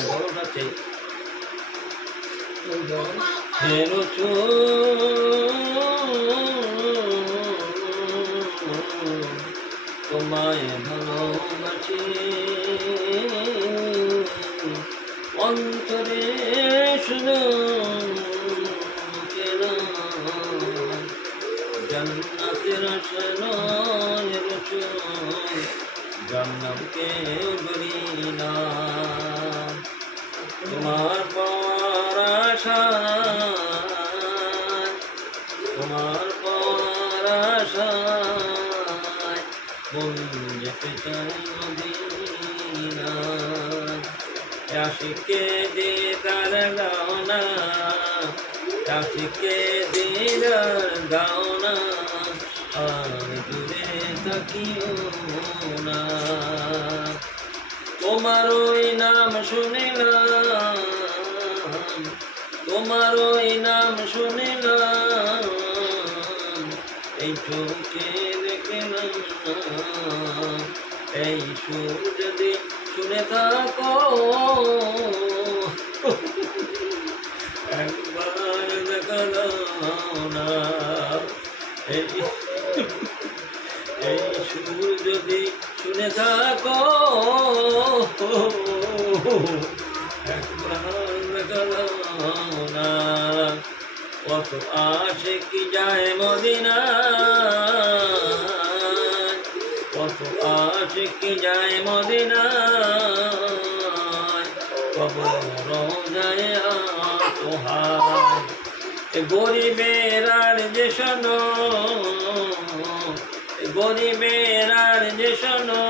দৌড়াতে হে রসুল তোমায় ভালোবাসি অন্তরে শুধু জান্নাতের আশা নয় রসুল জান্নাতকে ডরি না তোমার পাওয়ার আশায় তোমার পাওয়ার আশায় মন যেতে চাই মদিনা আশিকে দিদার দাও না আশিকে দিদার দাও না আর দূরে তাকিও না তোমার ওই নাম শুনিলাম তোমার ওই নাম শুনিলাম এই চোখে দেখলাম এই সুর যদি শুনে থাকো একবার দেখা দাও না এই সুর যদি শুনে থাকো একবার দেখা দাও না কত আসে কি যায় মদিনা কত আসে কি যায় মদিনা কবর যায় তোহার গরিবের আর যে শোনো গরিবের আর যে শোনো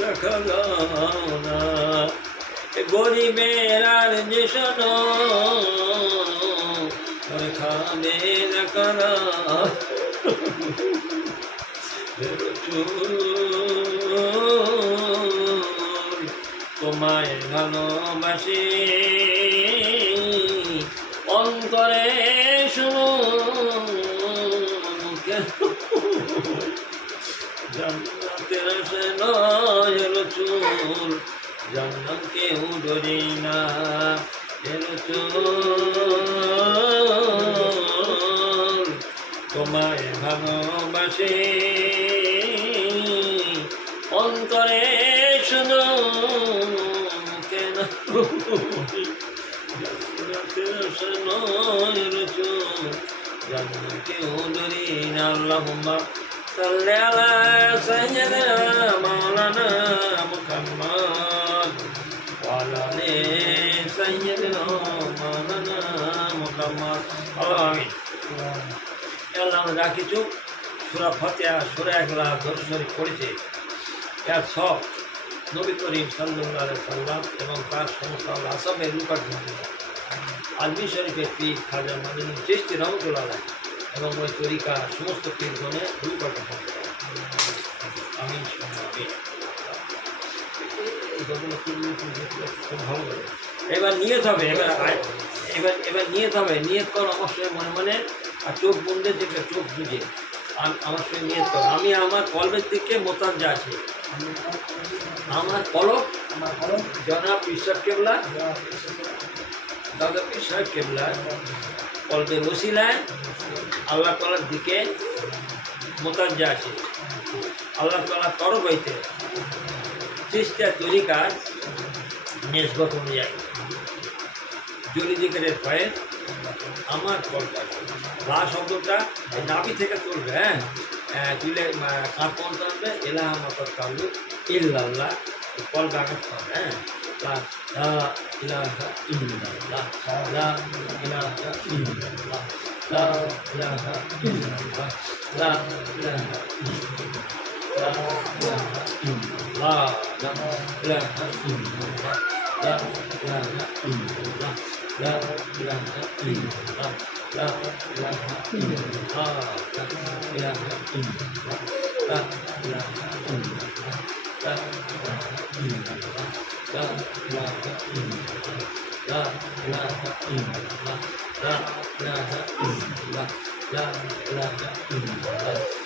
দেখা দাও না গরিবের আর যে শোনো খাবে দেখা দাও তোমায় ভালোবাসি অন্তরে শুনো জান্নাতের আশা নয় রসুল জান্নাত কেউ ডরি না রসুল তোমায় ভালোবাসি অন্তরে শুনো কেন জান্নাতের আশা নয় রসুল জান্নাত কেউ ডরি না আল্লাহুম্মা সাল্লি আলা সাইয়্যিদিনা মাওলানা মুহাম্মদ ওয়া আলা আলি সাইয়্যিদিনা মাওলানা মুহাম্মদ আমিন আল্লাহ আমরা যা কিছু সূরা ফাতিহা সূরা ইখলাস দরুদ শরীফ পড়েছে এর সব নবী করিম সাল্লাল্লাহু আলাইহি সাল্লাম এবং তার সমস্ত আসামের রূপান্তর আলমি শরীফের পীর খাজা মাদানী চিশতি রহমতুল্লাহ আলাইহ এবং ওই তরিকা সমস্ত পীরগণের রূপান্তর আমি ভালো লাগে এবার নিয়ত হবে এবার নিয়ত হবে নিয়ত কর অবশ্যই মনে মনে আর চোখ বন্ধে থেকে চোখ বুঝে আমার সঙ্গে নিয়ত কর আমি আমার কলবের দিকে মোতাজ্জা আছে আমার কলব জনাব ঈশ্বর কেবলা দাদা পীর সাহেব কেবলা কলবের ওসিলায় আল্লাহ তাআলার দিকে মোতাজ্জা আছে আল্লাহ তাআলার তরফ হইতে চিশতিয়া তরিকার নিসবত অনুযায়ী জলি জিকিরের ফয়েজ আমার কলবে লা শব্দটা নাভি থেকে তুলবে তুলে কাঁধ পর্যন্ত আনবে এলাহা মাতার তাল্লুক ইল্লাল্লাহ কলবে আঘাত করবে লা ইলাহা ইল্লাল্লাহ লা ইলাহা ইল্লাল্লাহ লা ইলাহা ইল্লাল্লাহ লা ইলাহা ইল্লাল্লাহ লা ইলাহা ইল্লাল্লাহ লা ইলাহা ইল্লাল্লাহ লা ইলাহা ইল্লাল্লাহ لا إله إلا الله لا إله إلا الله لا إله إلا الله لا إله إلا الله لا إله إلا الله لا إله إلا الله لا إله إلا الله لا إله إلا الله لا إله إلا الله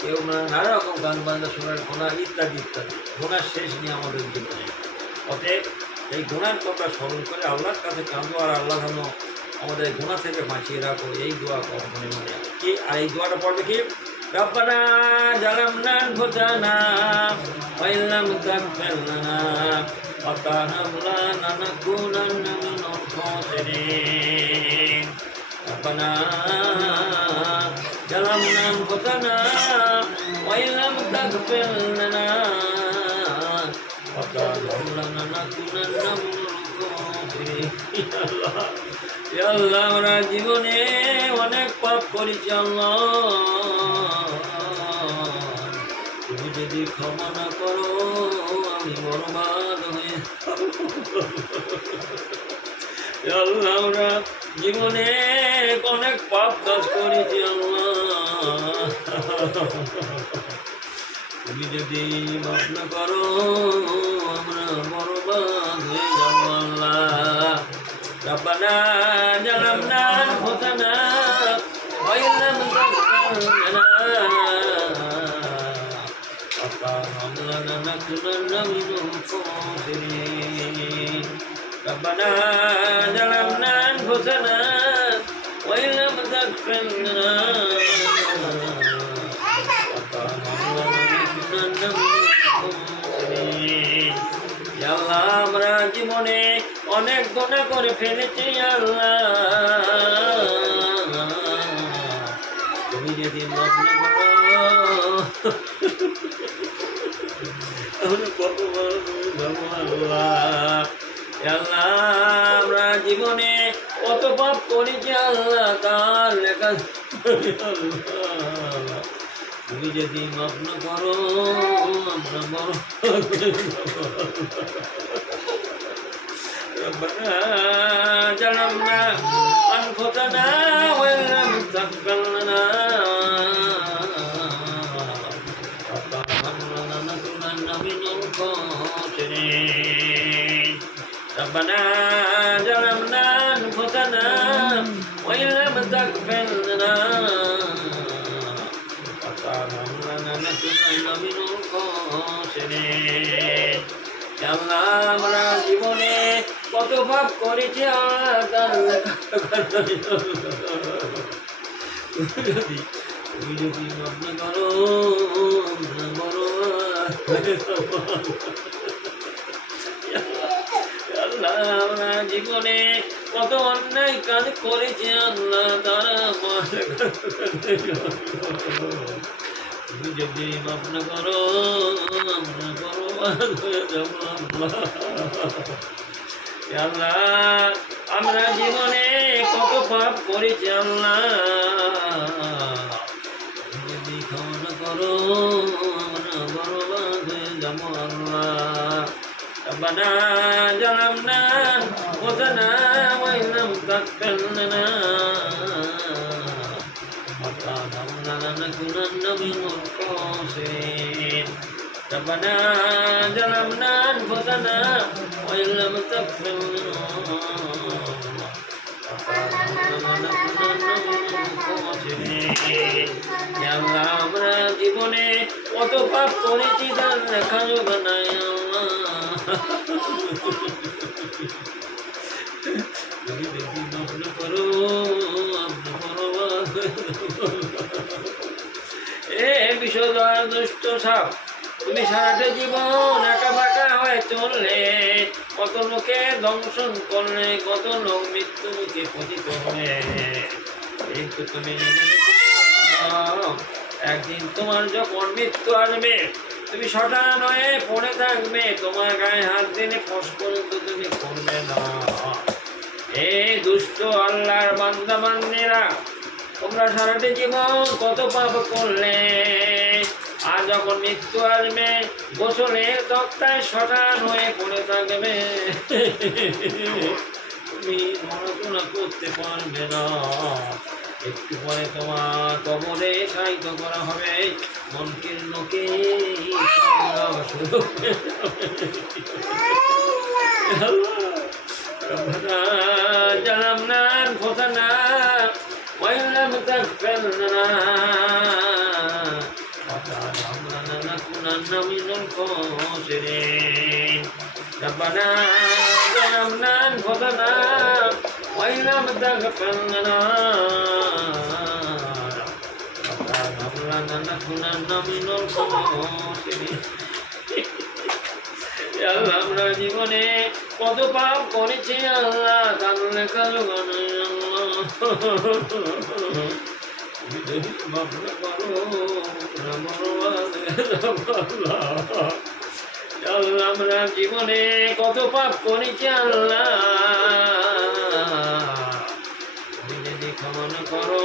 কেউ নানা রকম গান বাজনা শোনার গোনা ইত্যাদি ইত্যাদি। গোনার শেষ নেই আমাদের জীবনে। অতএব এই গুনার কথা স্মরণ করে আল্লাহর কাছে কাঁদো, আর আল্লাহ যেন আমাদের গুনাহ থেকে বাঁচিয়ে রাখো, এই দোয়া করো মনে মনে। কি আর এই দোয়াটা পড়বে কি? রব্বানা জালামনা আনফুসানা ওয়া ইল্লাম তাগফির লানা ওয়া তারহামনা লানাকুনান্না মিনাল খাসিরিন। রব্বানা জালামনা আনফুসানা ওয়া ইল্লাম তাগফির লানা আল্লাহ আমরা জীবনে অনেক পাপ করেছি আল্লাহ, তুমি যদি ক্ষমা না করো আমি বরবাদ হয়ে আল্লাহ আমরা জীবনে অনেক পাপ কাজ করেছি আল্লাহ, তুমি যদি মাফ না করো আমরা বরবাদ হয়ে যাব আল্লাহ। রব্বানা জালামনা আনফুসানা ওয়া ইল্লাম তাগফির লানা ওয়া তারহামনা লানাকুনান্না মিনাল খাসিরিন। রব্বানা জালামনা আনফুসানা ওয়া ইল্লাম তাগফির লানা আল্লাহ আমরা জীবনে অনেক গুনাহ করে ফেলেছি আল্লাহ, তুমি যদি মাফ না করো আল্লাহ আমরা জীবনে কত পাপ করেছি আল্লাহ, তার লেখা তুমি যদি মাফ না করো আমরা বড় রব্বানা জালামনা আনফুসানা ওয়া ইল্লাম তাগফির লানা ওয়া তারহামনা লানাকুনান্না মিনাল খাসিরিন। রব্বানা জালামনা আনফুসানা ওয়া ইল্লাম তাগফির লানা আল্লাহ আমরা জীবনে কত পাপ করেছি তুমি যদি মাফ না করো বড় আল্লাহ আমরা জীবনে কত অন্যায় কাজ করেছি আল্লাহ, তারা তুমি যদি মাফ না করো আমরা বরবাদ হয়ে যাব আল্লাহ। আমরা জীবনে কত পাপ করেছি আল্লাহ, তুমি যদি ক্ষমা না করো আমরা বরবাদ হয়ে যাব আল্লাহ। রব্বানা জালামনা আনফুসানা ওয়া ইল্লাম তাগফির লানা لنكونن من الخاسرين. ربنا ظلمنا أنفسنا وإن لم تغفر لنا আমরা জীবনে কত পাপ করেছি তার লেখা যোগা নাই করো এ বিষধর দুষ্ট সাপ, তুমি সারাটা জীবন একা বাঁকা হয়ে চললে, কত লোকে দংশন করলে, কত লোক মৃত্যু মুখে পতিত হবে। কিন্তু তুমি একদিন তোমার যখন মৃত্যু আসবে, তুমি শটান হয়ে পড়ে থাকবে, তোমার গায়ে হাত দিলে ফস পর্যন্ত তুমি করবে না। এই দুষ্ট আল্লাহর বান্দা বান্দিরা, তোমরা সারাটি জীবন কত পাপ করলে, আর যখন মৃত্যু আসবে গোসলের তক্তায় শটান হয়ে পড়ে থাকবে, তুমি পড়াশোনা করতে পারবে না। একটু পরে তোমার কবরে সাহিত্য করা হবে, মনকের লোকে জালামনা আনফুসানা وإن لم تغفر لنا من الخاسرين ربنا ظلمنا أنفسنا وإن لم تغفر لنا لنكونن من الخاسرين আল্লাহ আমরা জীবনে কত পাপ করেছি আল্লাহ তার লেখা জোগানো আল্লাহ আমরা জীবনে কত পাপ করেছি আল্লাহ যদি ক্ষমা করো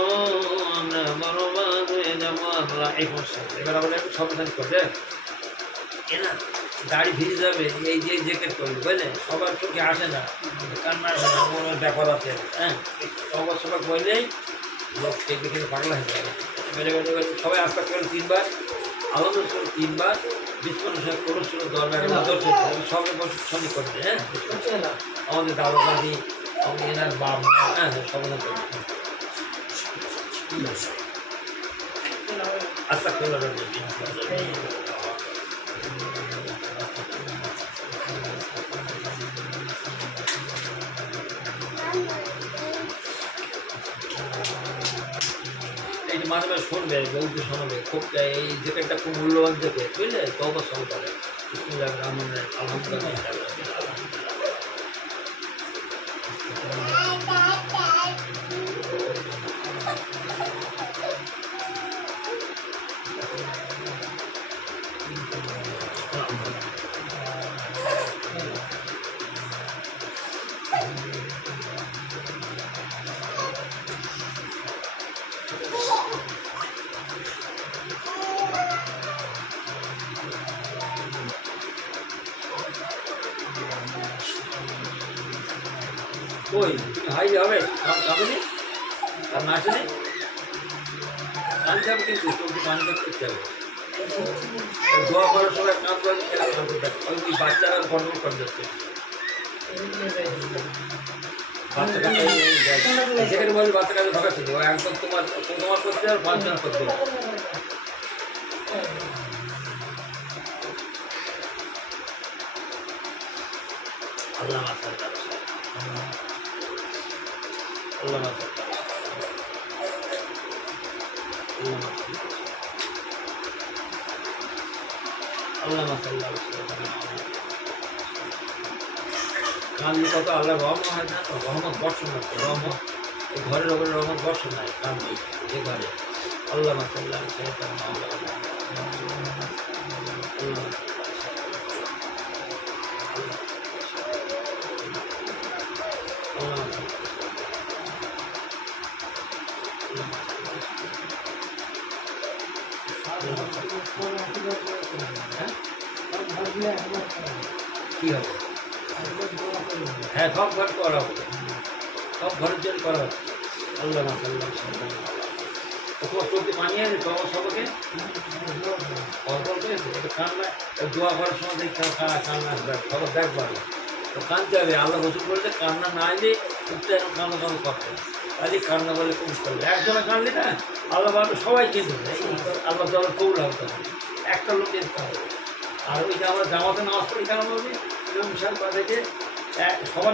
আমরা বরবাদ হয়ে যাবো আল্লাহ। এই এবার আমরা একটু সাবধান করবে না, গাড়ি ভিজে যাবে এই যে জ্যাকেট করবে বুঝলে, সবার চোখে আসে না, কান্না আসে না, কোনো ব্যাপার আছে। হ্যাঁ, সবার বললেই লোক দেখে পাগলা হয়ে যাবে। সবাই আস্তে করেন 3 বার, আলাদা 3 বার, বিস্ফোরণ করছিল 10 বার, সবাই বসে সঙ্গে করবে। হ্যাঁ, আমাদের দাদা দাদি, আমাদের এনার বাপ মা, হ্যাঁ সমাধান করবে। আস্তে করে এই যে মাঝে মাঝে শুনবে, বলতে শোনাবে, খুব এই জ্যাকেটটা খুব মূল্যবান জ্যাকেট বুঝলে, তওবা সব করে আলহামদুলিল্লাহ। ওই তুমি হাই হবে কাঁদনি আর নাচনি গান যাবে, কিন্তু তোকে গান করতে হবে। দোয়া করার সময় কাঁদতে হবে, ওই বাচ্চারা কন্ট্রোল করে যাচ্ছে। যেখানে বলছে বাচ্চা কাছে ঢোকাচ্ছে, ও একদম তোমার করতে আর 5 জন করতে হবে। আল্লাহ মাসাল আল্লাহ মাসাল আল্লাহ মাসাল কান্দি কত আল্লাহ রহমত হয় না, রহমত বর্ষণ না, রহমত ঘরের ওপরে রহমত বর্ষণ নাই, কান্দি যে ঘরে। আল্লাহ মাসাল্লাহ কি হবে? হ্যাঁ, সব ঘর করা হবে, সব ঘরের জন্য করা হবে। আল্লাহ মাসাল্লাহ তোমার চোখে পানি আছে, তোমার সবকে অর্পণ করেছে। এটা কান্না দোয়া করার সময় দেখতে কান্না সবার দেখবার তো কাঁদতে হবে। আল্লাহ রসুল বলতে কান্না না এলে উঠতে এখন কান্না করতে হবে, তাহলে কান্না বলে কম করবে। একজনে কাঁদলে না আল্লাহ বলবে সবাই কেঁদে, আল্লাহ দলের কৌল হবে, একটা লোক কেঁদতে হবে। আর ওই যে আমরা জামাতে নামাজ পড়ি কেন বলবি, থেকে সবার